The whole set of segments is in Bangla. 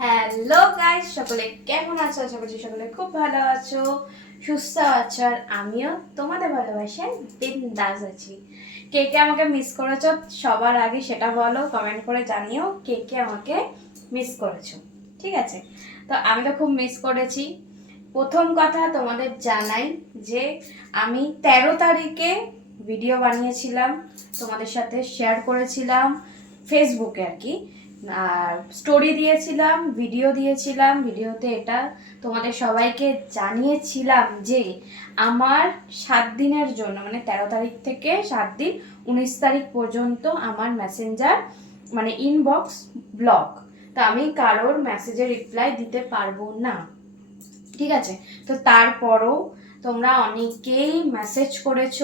হ্যালো গাইস সকলে কেমন আছো? আশা করছি সকলে খুব ভালো আছো, সুস্থ আছো, আর আমিও তোমাদের ভালোবাসায় বিন্দাস আছি। কে কে আমাকে মিস করেছ? সবার আগে সেটা বলো কমেন্ট করে জানিও কে কে আমাকে মিস করেছ। ঠিক আছে? তো আমি তো খুব মিস করেছি। প্রথম কথা তোমাদের জানাই যে আমি তেরো তারিখে ভিডিও বানিয়েছিলাম, তোমাদের সাথে শেয়ার করেছিলাম ফেসবুকে আর কি। আর স্টোরি দিয়েছিলাম ভিডিও দিয়েছিলাম ভিডিওতে এটা তোমাদের সবাইকে জানিয়েছিলাম যে আমার সাত দিনের জন্য মানে তেরো তারিখ থেকে সাত দিন, উনিশ তারিখ পর্যন্ত আমার মেসেঞ্জার মানে ইনবক্স ব্লক তা আমি কারোর মেসেজে রিপ্লাই দিতে পারব না। ঠিক আছে? তো তারপরও তোমরা অনেকেই মেসেজ করেছ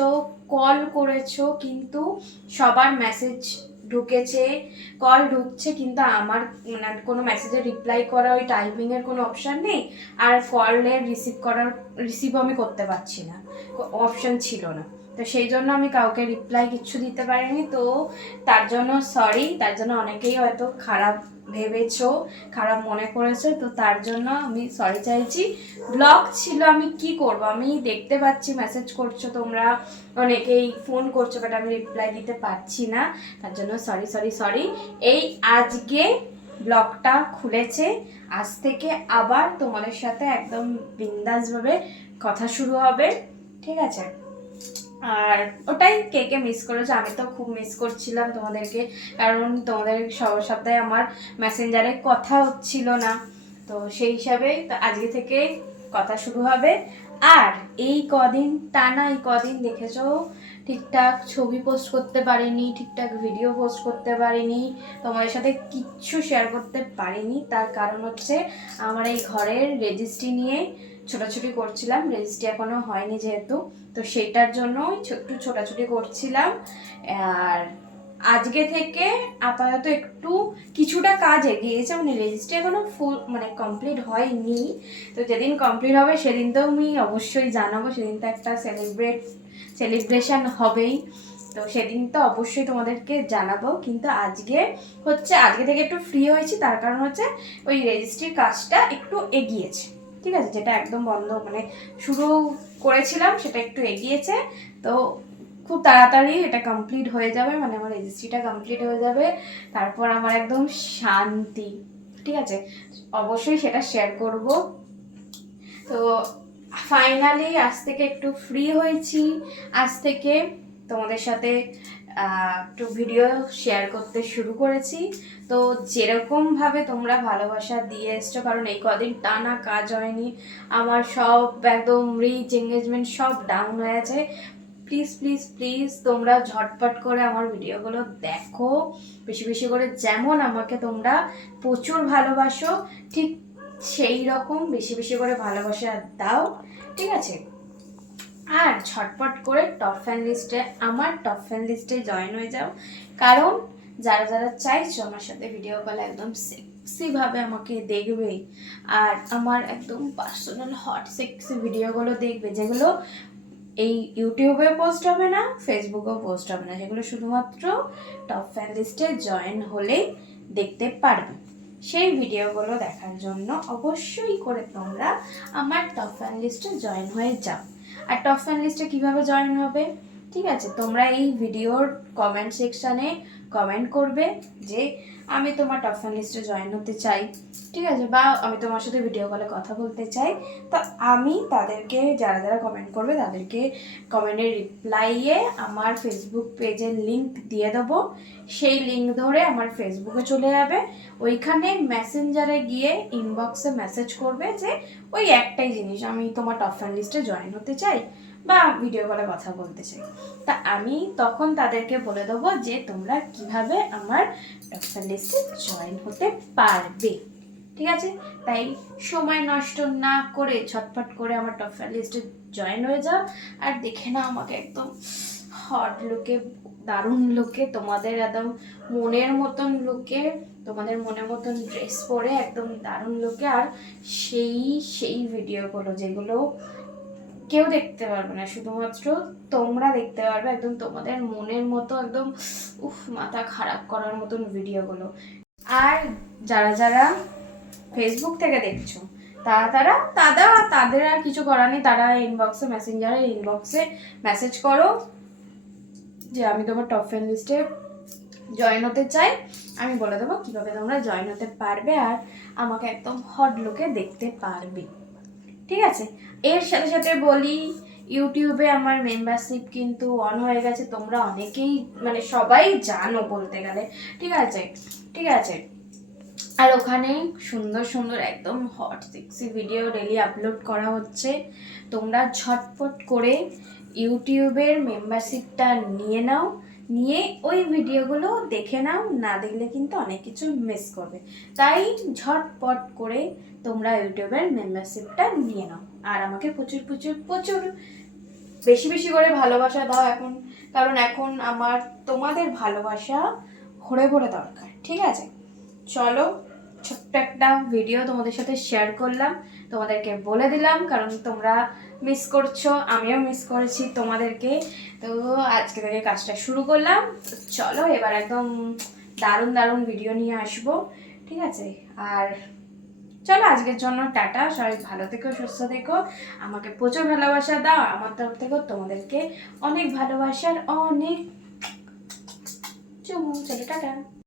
কল করেছ, কিন্তু সবার মেসেজ ঢুকেছে কল ঢুকছে, কিন্তু আমার মানে কোনো মেসেজে রিপ্লাই করা, ওই টাইমিংয়ের কোনো অপশান নেই, আর কলের রিসিভ করার রিসিভও আমি করতে পারছি না। অপশান ছিল না। তো সেই জন্য আমি কাউকে রিপ্লাই কিচ্ছু দিতে পারিনি। তো তার জন্য সরি তার জন্য অনেকেই হয়তো খারাপ ভেবেছো, খারাপ মনে করেছ, তো তার জন্য আমি সরি চাইছি। ব্লগ ছিল, আমি কি করব? আমি দেখতে পাচ্ছি মেসেজ করছ তোমরা, অনেকেই ফোন করছ বাট আমি রিপ্লাই দিতে পারছি না। তার জন্য সরি সরি সরি এই আজকে ব্লগটা খুলেছে। আজ থেকে আবার তোমাদের সাথে একদম বিন্দাসভাবে কথা শুরু হবে। ঠিক আছে? আর ওটাই কে কে মিস করেছে, আমি তো খুব মিস করছিলাম তোমাদেরকে, কারণ তোমাদের সবার সপ্তাহে আমার মেসেঞ্জারে কথা হচ্ছিল না। তো সেই হিসাবে তো আজকে থেকে কথা শুরু হবে। আর এই কদিন, টানা এই কদিন দেখেছ, ঠিকঠাক ছবি পোস্ট করতে পারিনি, ঠিকঠাক ভিডিও পোস্ট করতে পারিনি, তোমাদের সাথে কিচ্ছু শেয়ার করতে পারিনি। তার কারণ হচ্ছে আমার এই ঘরের রেজিস্ট্রি নিয়ে ছোটাছুটি করছিলাম রেজিস্ট্রি এখনও হয়নি যেহেতু, তো সেটার জন্য একটু ছোটাছুটি করছিলাম। আর আজকে থেকে আপাতত একটু কিছুটা কাজ এগিয়েছে মানে রেজিস্ট্রি এখনও ফুল মানে কমপ্লিট হয়নি। তো যেদিন কমপ্লিট হবে সেদিন তো আমি অবশ্যই জানাব, সেদিন তো একটা সেলিব্রেট সেলিব্রেশন হবেই। তো সেদিন তো অবশ্যই তোমাদেরকে জানাব, কিন্তু আজকে হচ্ছে, আজকে থেকে একটু ফ্রি হয়েছি, তার কারণ হচ্ছে ওই রেজিস্ট্রির কাজটা একটু এগিয়েছে। ঠিক আছে, যেটা একদম বন্ধ মানে শুরু করেছিলাম, সেটা একটু এগিয়েছে। তো খুব তাড়াতাড়ি এটা কমপ্লিট হয়ে যাবে মানে আমার রেজিস্ট্রিটা কমপ্লিট হয়ে যাবে। তারপর আমার একদম শান্তি, ঠিক আছে? অবশ্যই সেটা শেয়ার করব। তো ফাইনালি আজ থেকে একটু ফ্রি হয়েছি। আজ থেকে তোমাদের সাথে একটু ভিডিও শেয়ার করতে শুরু করেছি। তো যেরকমভাবে তোমরা ভালোবাসা দিয়ে এসছো, কারণ এই কদিন টানা কাজ হয়নি, আমার সব একদম রিচ এঙ্গেজমেন্ট সব ডাউন হয়ে আছে। প্লিজ প্লিজ প্লিজ তোমরা ঝটপট করে আমার ভিডিওগুলো দেখো। বেশি বেশি করে যেমন আমাকে তোমরা প্রচুর ভালোবাসো, ঠিক সেই রকম বেশি বেশি করে ভালোবাসা দাও, ঠিক আছে? আর ঝটপট করে টপ ফ্যান লিস্টে আমার টপ ফ্যান লিস্টে জয়েন হয়ে যাও। কারণ যারা যারা চাইছো আমার সাথে ভিডিও কল একদম সেক্সিভাবে আমাকে দেখবে, আর আমার একদম পার্সোনাল হট সেক্সি ভিডিওগুলো দেখবে, যেগুলো এই ইউটিউবে পোস্ট হবে না ফেসবুকেও পোস্ট হবে না, যেগুলো শুধুমাত্র টপ ফ্যান লিস্টে জয়েন হলেই দেখতে পারবে। সেই ভিডিওগুলো দেখার জন্য অবশ্যই করে তোমরা আমার টপ ফ্যান লিস্টে জয়েন হয়ে যাও। আর টপ ফ্যান লিস্টে কীভাবে জয়েন হবে? ঠিক আছে, তোমরা এই ভিডিওর কমেন্ট সেকশানে কমেন্ট করবে যে, আমি তোমার টপ ফ্যান লিস্টে জয়েন হতে চাই, ঠিক আছে, বা আমি তোমার সাথে ভিডিও কলে কথা বলতে চাই। তো আমি তাদেরকে, যারা যারা কমেন্ট করবে, তাদেরকে কমেন্টের রিপ্লাইয়ে আমার ফেসবুক পেজের লিঙ্ক দিয়ে দেবো। সেই লিঙ্ক ধরে আমার ফেসবুকে চলে যাবে। ওইখানে মেসেঞ্জারে গিয়ে ইনবক্সে মেসেজ করবে যে, ওই একটাই জিনিস, আমি তোমার টপ ফ্যান লিস্টে জয়েন হতে চাই। বা ভিডিও কলে কথা বলতে চাই। তা আমি তখন তাদেরকে বলে দেবো যে, তোমরা কীভাবে আমার ফ্যান লিস্টে জয়েন হতে পারবে। ঠিক আছে? তাই সময় নষ্ট না করে ছটফট করে আমার টপ ফ্যান লিস্টে জয়েন হয়ে যাও। আর দেখে না আমাকে একদম হট লুকে দারুণ লুকে তোমাদের একদম মনের মতন লুকে তোমাদের মনের মতন ড্রেস পরে একদম দারুণ লুকে আর সেই সেই ভিডিওগুলো যেগুলো কেউ দেখতে পারবে না। শুধুমাত্র তোমরা দেখতে পারবে একদম তোমাদের মনের মতো একদম, উফ, মাথা খারাপ করার মতন ভিডিওগুলো আর যারা যারা ফেসবুক থেকে দেখছ তা তারা তারা, তাদের আর কিছু করার নেই। তারা ইনবক্সে মেসেঞ্জারে ইনবক্সে মেসেজ করো যে, আমি তোমার টপ ফ্রেন্ড লিস্টে জয়েন হতে চাই। আমি বলে দেবো কীভাবে তোমরা জয়েন হতে পারবে আর আমাকে একদম হট লুকে দেখতে পারবে। ঠিক আছে? এর সাথে সাথে বলি, ইউটিউবে আমার মেম্বারশিপ কিন্তু অন হয়ে গেছে। তোমরা অনেকেই মানে সবাই জানো বলতে গেলে। ঠিক আছে? ঠিক আছে? আর ওখানে সুন্দর সুন্দর একদম hot sexy video daily upload করা হচ্ছে। তোমরা ঝটপট করে ইউটিউবের মেম্বারশিপটা নিয়ে নাও। নিয়ে ওই ভিডিওগুলো দেখে নাও, না দেখলে কিন্তু অনেক কিছু মিস করবে। তাই ঝটপট করে তোমরা ইউটিউবের মেম্বারশিপটা নিয়ে নাও। আর আমাকে প্রচুর প্রচুর প্রচুর বেশি বেশি করে ভালোবাসা দাও এখন। কারণ এখন আমার তোমাদের ভালোবাসা ভরে ভরে দরকার, ঠিক আছে? চলো ছোট্ট একটা ভিডিও তোমাদের সাথে শেয়ার করলাম। তোমাদেরকে বলে দিলাম, কারণ তোমরা মিস করছ, আমিও মিস করেছি তোমাদেরকে। তো আজকে থেকে কাজটা শুরু করলাম। চলো এবার একদম দারুণ দারুণ ভিডিও নিয়ে আসব, ঠিক আছে? আর চলো আজকের জন্য টাটা। সবাই ভালো থেকো, সুস্থ থেকো। আমাকে প্রচুর ভালোবাসা দাও। আমার তরফ থেকেও তোমাদেরকে অনেক ভালোবাসার অনেক চুমু। চলো, টাটা।